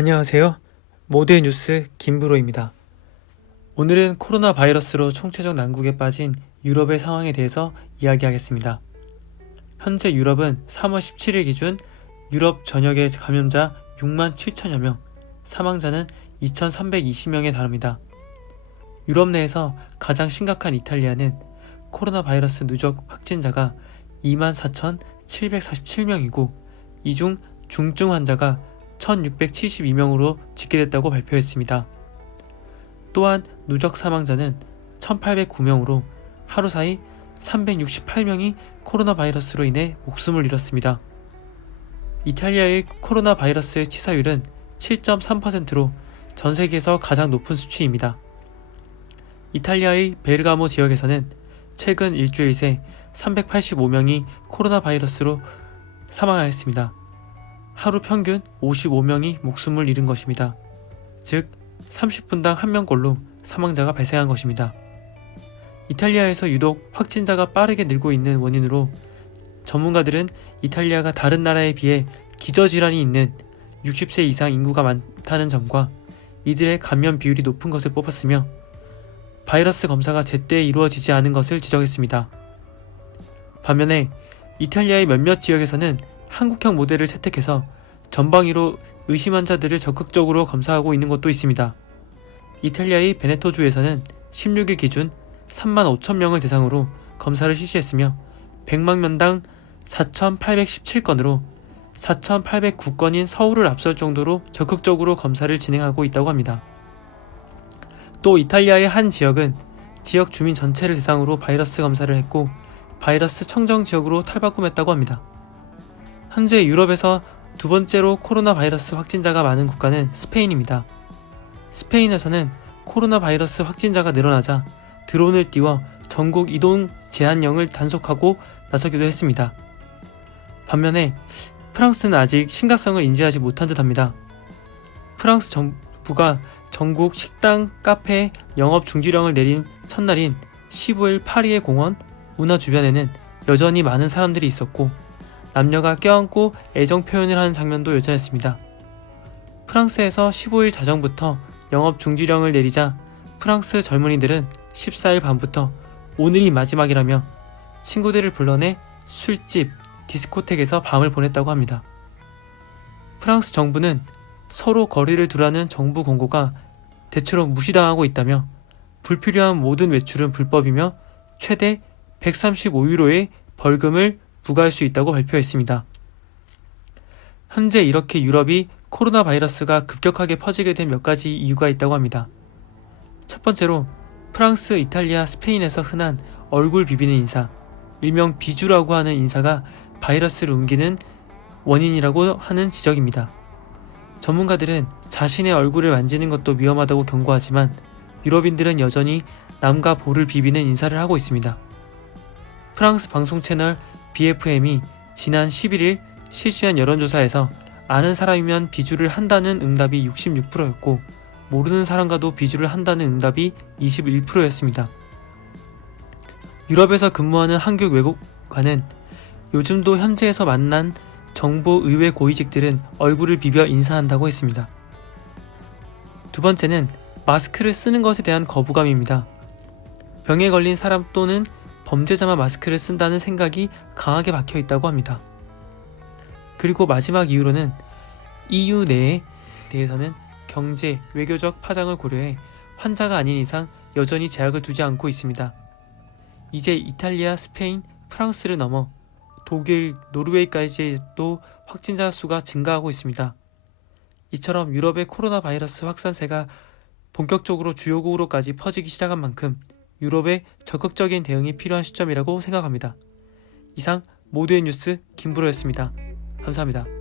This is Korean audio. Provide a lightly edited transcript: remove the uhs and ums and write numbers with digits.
안녕하세요. 모두의 뉴스 김브로입니다. 오늘은 코로나 바이러스로 총체적 난국에 빠진 유럽의 상황에 대해서 이야기하겠습니다. 현재 유럽은 3월 17일 기준 유럽 전역의 감염자 6만 7천여 명, 사망자는 2,320명에 달합니다. 유럽 내에서 가장 심각한 이탈리아는 코로나 바이러스 누적 확진자가 24,747명이고 이 중 중증 환자가 1,672명으로 집계됐다고 발표했습니다. 또한 누적 사망자는 1,809명으로 하루 사이 368명이 코로나 바이러스로 인해 목숨을 잃었습니다. 이탈리아의 코로나 바이러스의 치사율은 7.3%로 전 세계에서 가장 높은 수치입니다. 이탈리아의 베르가모 지역에서는 최근 일주일 새 385명이 코로나 바이러스로 사망하였습니다. 하루 평균 55명이 목숨을 잃은 것입니다. 즉 30분당 1명꼴로 사망자가 발생한 것입니다. 이탈리아에서 유독 확진자가 빠르게 늘고 있는 원인으로 전문가들은 이탈리아가 다른 나라에 비해 기저질환이 있는 60세 이상 인구가 많다는 점과 이들의 감염 비율이 높은 것을 뽑았으며 바이러스 검사가 제때 이루어지지 않은 것을 지적했습니다. 반면에 이탈리아의 몇몇 지역에서는 한국형 모델을 채택해서 전방위로 의심 환자들을 적극적으로 검사하고 있는 곳도 있습니다. 이탈리아의 베네토주에서는 16일 기준 3만 5천 명을 대상으로 검사를 실시했으며 100만 명당 4,817건으로 4,809건인 서울을 앞설 정도로 적극적으로 검사를 진행하고 있다고 합니다. 또 이탈리아의 한 지역은 지역 주민 전체를 대상으로 바이러스 검사를 했고 바이러스 청정 지역으로 탈바꿈했다고 합니다. 현재 유럽에서 두 번째로 코로나 바이러스 확진자가 많은 국가는 스페인입니다. 스페인에서는 코로나 바이러스 확진자가 늘어나자 드론을 띄워 전국 이동 제한령을 단속하고 나서기도 했습니다. 반면에 프랑스는 아직 심각성을 인지하지 못한 듯합니다. 프랑스 정부가 전국 식당, 카페 영업 중지령을 내린 첫날인 15일 파리의 공원, 운하 주변에는 여전히 많은 사람들이 있었고 남녀가 껴안고 애정 표현을 하는 장면도 여전했습니다. 프랑스에서 15일 자정부터 영업 중지령을 내리자 프랑스 젊은이들은 14일 밤부터 오늘이 마지막이라며 친구들을 불러내 술집, 디스코텍에서 밤을 보냈다고 합니다. 프랑스 정부는 서로 거리를 두라는 정부 공고가 대체로 무시당하고 있다며 불필요한 모든 외출은 불법이며 최대 135유로의 벌금을 부과할 수 있다고 발표했습니다. 현재 이렇게 유럽이 코로나 바이러스가 급격하게 퍼지게 된 몇 가지 이유가 있다고 합니다. 첫 번째로 프랑스, 이탈리아, 스페인에서 흔한 얼굴 비비는 인사, 일명 비주라고 하는 인사가 바이러스를 옮기는 원인이라고 하는 지적입니다. 전문가들은 자신의 얼굴을 만지는 것도 위험하다고 경고하지만 유럽인들은 여전히 남과 볼을 비비는 인사를 하고 있습니다. 프랑스 방송 채널 BFM이 지난 11일 실시한 여론조사에서 아는 사람이면 비주를 한다는 응답이 66%였고 모르는 사람과도 비주를 한다는 응답이 21%였습니다. 유럽에서 근무하는 한국 외국관은 요즘도 현지에서 만난 정부 의회 고위직들은 얼굴을 비벼 인사한다고 했습니다. 두 번째는 마스크를 쓰는 것에 대한 거부감입니다. 병에 걸린 사람 또는 범죄자만 마스크를 쓴다는 생각이 강하게 박혀 있다고 합니다. 그리고 마지막 이유로는 EU 내에 대해서는 경제, 외교적 파장을 고려해 환자가 아닌 이상 여전히 제약을 두지 않고 있습니다. 이제 이탈리아, 스페인, 프랑스를 넘어 독일, 노르웨이까지도 확진자 수가 증가하고 있습니다. 이처럼 유럽의 코로나 바이러스 확산세가 본격적으로 주요국으로까지 퍼지기 시작한 만큼 유럽의 적극적인 대응이 필요한 시점이라고 생각합니다. 이상 모두의 뉴스 김브로였습니다. 감사합니다.